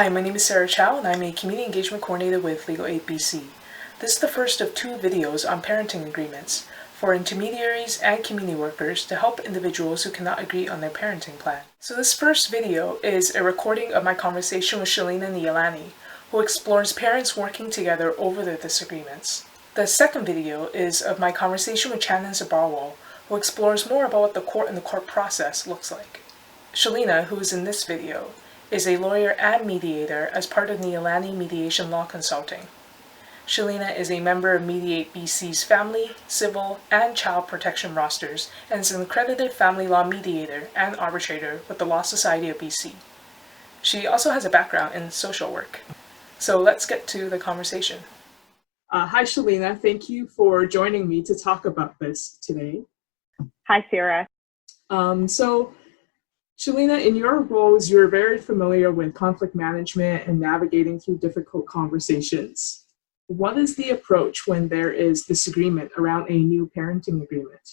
Hi, my name is Sarah Chow, and I'm a Community Engagement Coordinator with Legal Aid BC. This is the first of 2 videos on parenting agreements for intermediaries and community workers to help individuals who cannot agree on their parenting plan. So this first video is a recording of my conversation with Shelina Neallani, who explores parents working together over their disagreements. The second video is of my conversation with Chandan Sabharwal, who explores more about what the court and the court process looks like. Shelina, who is in this video, is a lawyer and mediator as part of Neallani Mediation Law Consulting. Shelina is a member of Mediate BC's family, civil, and child protection rosters and is an accredited family law mediator and arbitrator with the Law Society of BC. She also has a background in social work. So let's get to the conversation. Hi, Shelina. Thank you for joining me to talk about this today. Hi, Sarah. Shelina, in your roles, you're very familiar with conflict management and navigating through difficult conversations. What is the approach when there is disagreement around a new parenting agreement?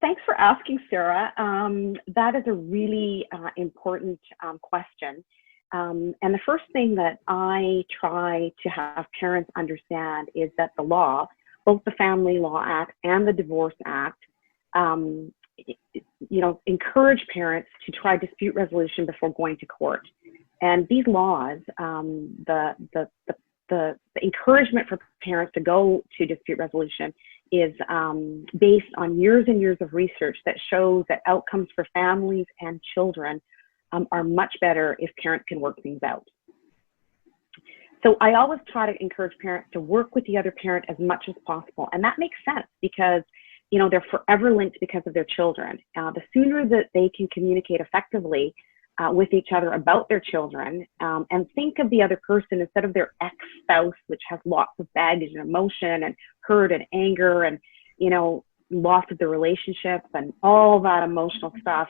Thanks for asking, Sarah. That is a really important question. And the first thing that I try to have parents understand is that the law, both the Family Law Act and the Divorce Act, encourage parents to try dispute resolution before going to court. And these laws, the encouragement for parents to go to dispute resolution is based on years and years of research that shows that outcomes for families and children are much better if parents can work things out. So I always try to encourage parents to work with the other parent as much as possible. And that makes sense because they're forever linked because of their children. The sooner that they can communicate effectively with each other about their children and think of the other person instead of their ex-spouse, which has lots of baggage and emotion and hurt and anger and, loss of the relationship and all that emotional stuff.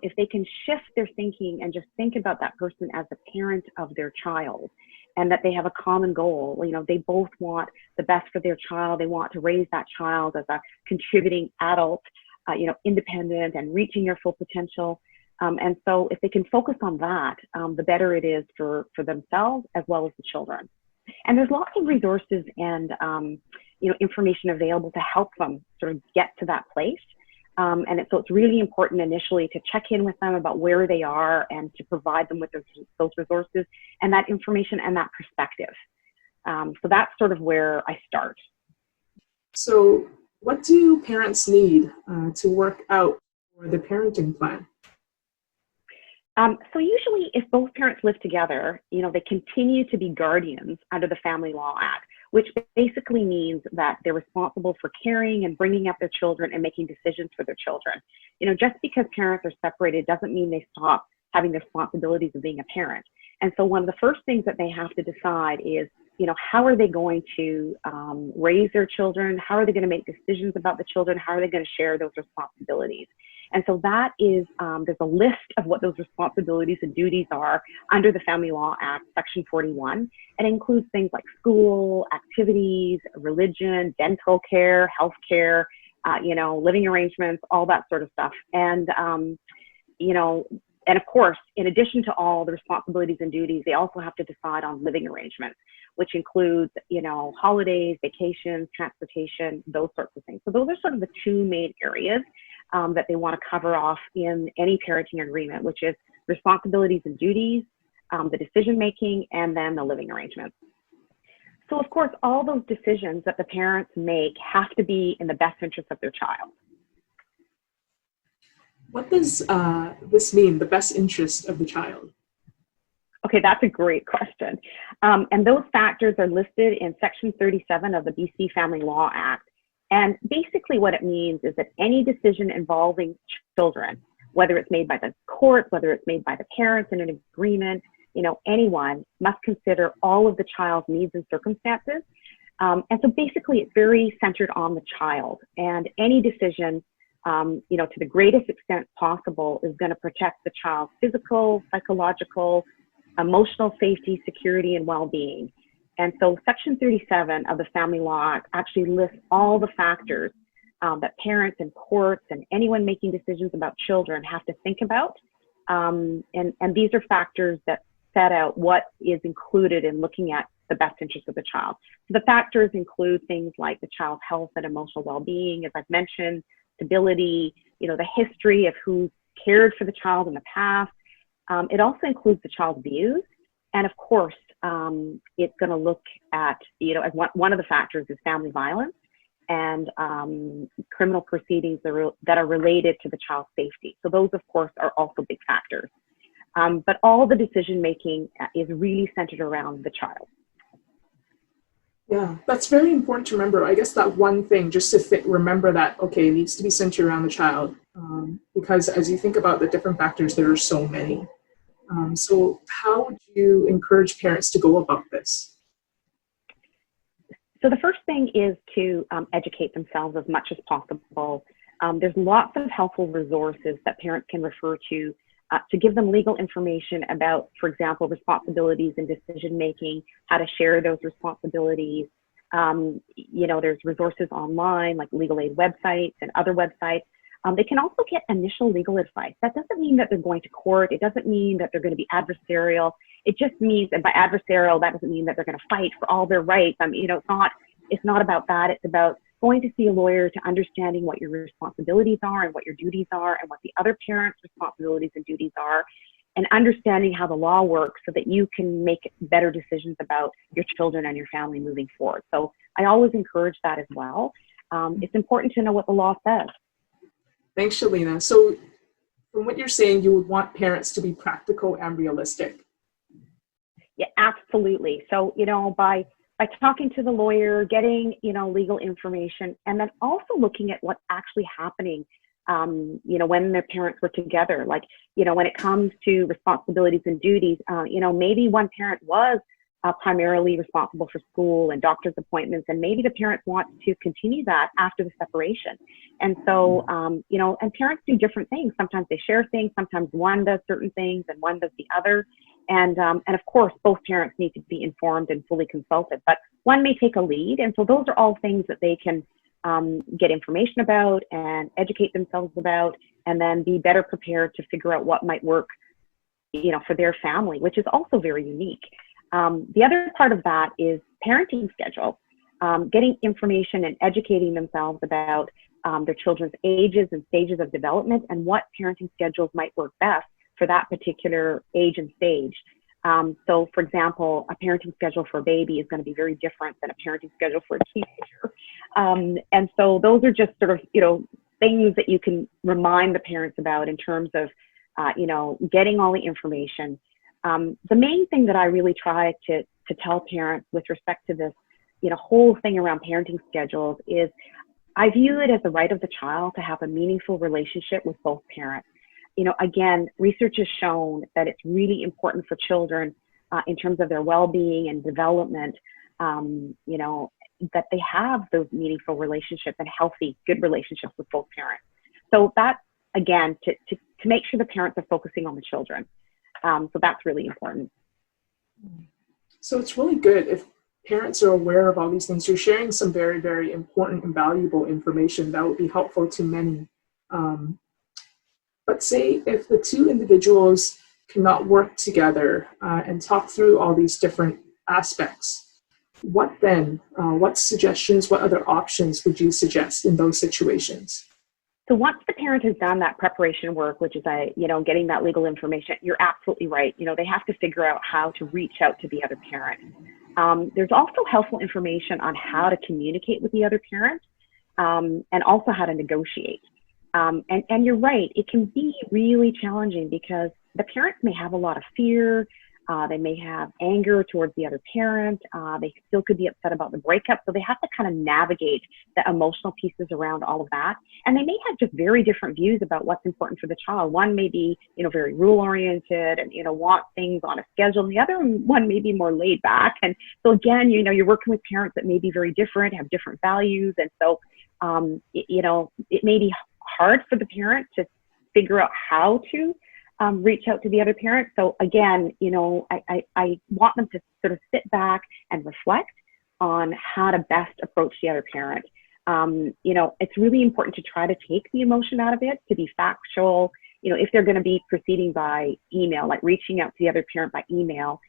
If they can shift their thinking and just think about that person as a parent of their child, and that they have a common goal. They both want the best for their child. They want to raise that child as a contributing adult, independent and reaching their full potential. And so if they can focus on that, the better it is for themselves as well as the children. And there's lots of resources and, information available to help them sort of get to that place. So it's really important initially to check in with them about where they are and to provide them with those resources and that information and that perspective. So that's sort of where I start. So what do parents need to work out for the parenting plan? So usually if both parents live together, they continue to be guardians under the Family Law Act, which basically means that they're responsible for caring and bringing up their children and making decisions for their children. Just because parents are separated doesn't mean they stop having the responsibilities of being a parent. And so one of the first things that they have to decide is, how are they going to raise their children? How are they going to make decisions about the children? How are they going to share those responsibilities? And so that is, there's a list of what those responsibilities and duties are under the Family Law Act, Section 41. It includes things like school, activities, religion, dental care, health care, living arrangements, all that sort of stuff. And, and of course, in addition to all the responsibilities and duties, they also have to decide on living arrangements, which includes, holidays, vacations, transportation, those sorts of things. So those are sort of the 2 main areas that they want to cover off in any parenting agreement, which is responsibilities and duties, the decision-making, and then the living arrangements. So of course, all those decisions that the parents make have to be in the best interest of their child. What does this mean, the best interest of the child? Okay, that's a great question. And those factors are listed in Section 37 of the BC Family Law Act. And basically what it means is that any decision involving children, whether it's made by the court, whether it's made by the parents in an agreement, anyone must consider all of the child's needs and circumstances. And so basically it's very centered on the child, and any decision, to the greatest extent possible is going to protect the child's physical, psychological, emotional safety, security, and well-being. And so Section 37 of the Family Law Act actually lists all the factors that parents and courts and anyone making decisions about children have to think about. And these are factors that set out what is included in looking at the best interest of the child. So the factors include things like the child's health and emotional well-being, as I've mentioned, stability, the history of who cared for the child in the past. It also includes the child's views. And of course, it's going to look at, as one of the factors is family violence and criminal proceedings that are related to the child's safety. So those, of course, are also big factors. But all the decision making is really centered around the child. Yeah, that's very important to remember. I guess that one thing, just to remember that, okay, it needs to be centered around the child. Because as you think about the different factors, there are so many. So how would you encourage parents to go about this? So the first thing is to educate themselves as much as possible. There's lots of helpful resources that parents can refer to give them legal information about, for example, responsibilities in decision making, how to share those responsibilities. There's resources online like legal aid websites and other websites. They can also get initial legal advice. That doesn't mean that they're going to court. It doesn't mean that they're going to be adversarial. It just means that by adversarial, that doesn't mean that they're going to fight for all their rights. It's not about that. It's about going to see a lawyer to understanding what your responsibilities are and what your duties are and what the other parent's responsibilities and duties are, and understanding how the law works so that you can make better decisions about your children and your family moving forward. So I always encourage that as well. It's important to know what the law says. Thanks, Shelina. So from what you're saying, you would want parents to be practical and realistic. Yeah, absolutely. So, by talking to the lawyer, getting, legal information, and then also looking at what's actually happening, when their parents were together, like, when it comes to responsibilities and duties, maybe one parent was primarily responsible for school and doctor's appointments, and maybe the parents want to continue that after the separation. And so, and parents do different things. Sometimes they share things, sometimes one does certain things and one does the other. And of course, both parents need to be informed and fully consulted, but one may take a lead. And so those are all things that they can get information about and educate themselves about, and then be better prepared to figure out what might work, for their family, which is also very unique. The other part of that is parenting schedule, getting information and educating themselves about their children's ages and stages of development and what parenting schedules might work best for that particular age and stage. So for example, a parenting schedule for a baby is going to be very different than a parenting schedule for a teenager. And so those are just sort of, things that you can remind the parents about in terms of, getting all the information. The main thing that I really try to tell parents with respect to this, whole thing around parenting schedules is I view it as the right of the child to have a meaningful relationship with both parents. Again, research has shown that it's really important for children in terms of their well-being and development, that they have those meaningful relationships and healthy, good relationships with both parents. So that, again, to make sure the parents are focusing on the children. So that's really important. So it's really good if parents are aware of all these things. You're sharing some very, very important and valuable information that will be helpful to many. But say if the two individuals cannot work together and talk through all these different aspects, what then? What suggestions, what other options would you suggest in those situations? So once the parent has done that preparation work, which is, getting that legal information, you're absolutely right. They have to figure out how to reach out to the other parent. There's also helpful information on how to communicate with the other parent and also how to negotiate. And you're right, it can be really challenging because the parents may have a lot of fear. They may have anger towards the other parent. They still could be upset about the breakup. So they have to kind of navigate the emotional pieces around all of that. And they may have just very different views about what's important for the child. One may be, very rule oriented and, want things on a schedule. And the other one may be more laid back. And so again, you're working with parents that may be very different, have different values. And so, it may be hard for the parent to figure out how to reach out to the other parent. So again, I want them to sort of sit back and reflect on how to best approach the other parent. It's really important to try to take the emotion out of it, to be factual, if they're going to be proceeding by email, like reaching out to the other parent by email,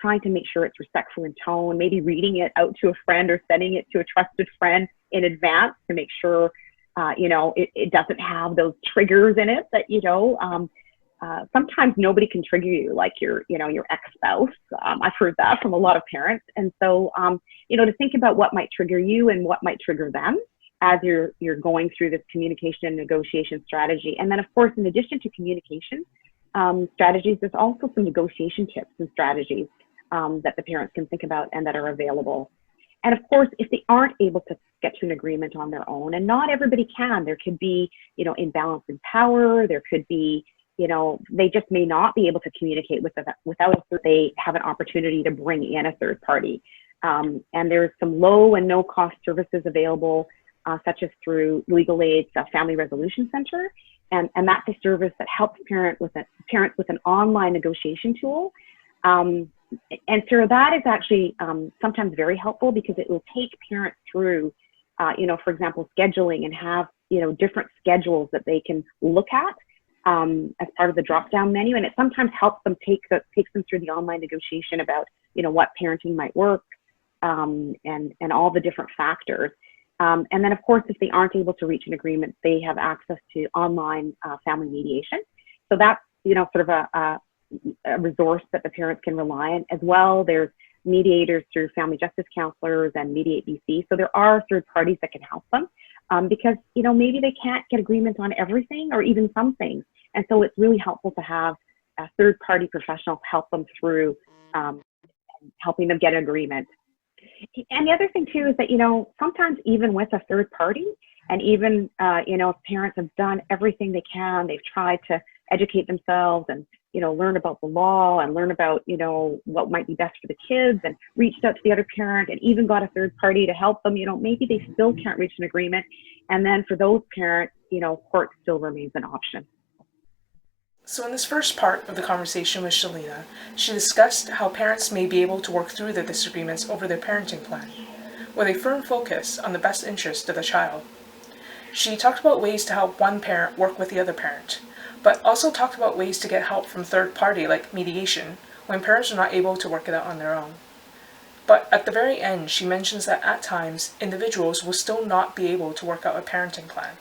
trying to make sure it's respectful in tone, maybe reading it out to a friend or sending it to a trusted friend in advance to make sure, it doesn't have those triggers in it that, sometimes nobody can trigger you, like your ex-spouse. I've heard that from a lot of parents. And so, to think about what might trigger you and what might trigger them as you're going through this communication and negotiation strategy. And then, of course, in addition to communication strategies, there's also some negotiation tips and strategies that the parents can think about and that are available. And of course, if they aren't able to get to an agreement on their own, and not everybody can, there could be, imbalance in power, there could be, they just may not be able to communicate without they have an opportunity to bring in a third party. And there's some low and no cost services available, such as through Legal Aid's Family Resolution Center. And that's a service that helps parents with an online negotiation tool. And so that is actually sometimes very helpful because it will take parents through, for example, scheduling and have, different schedules that they can look at as part of the drop-down menu. And it sometimes helps them takes them through the online negotiation about, what parenting might work and all the different factors. And then, of course, if they aren't able to reach an agreement, they have access to online family mediation. So that's, sort of a resource that the parents can rely on as well. There's mediators through family justice counselors and Mediate BC. So there are third parties that can help them because, maybe they can't get agreement on everything or even some things. And so it's really helpful to have a third party professional help them through helping them get an agreement. And the other thing too is that, sometimes even with a third party and even, if parents have done everything they can, they've tried to educate themselves and, learn about the law and learn about, what might be best for the kids and reached out to the other parent and even got a third party to help them, maybe they still can't reach an agreement. And then for those parents, court still remains an option. So in this first part of the conversation with Shelina, she discussed how parents may be able to work through their disagreements over their parenting plan, with a firm focus on the best interest of the child. She talked about ways to help one parent work with the other parent, but also talked about ways to get help from third party like mediation when parents are not able to work it out on their own. But at the very end, she mentions that at times, individuals will still not be able to work out a parenting plan,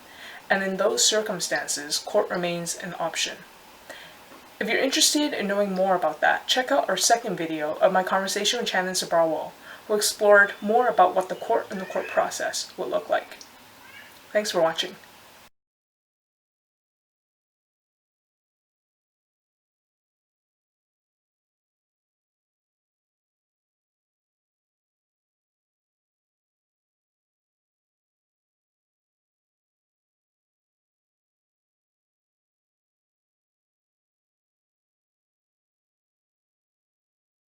and in those circumstances, court remains an option. If you're interested in knowing more about that, check out our second video of my conversation with Shannon Sabrawal, who explored more about what the court and the court process would look like. Thanks for watching.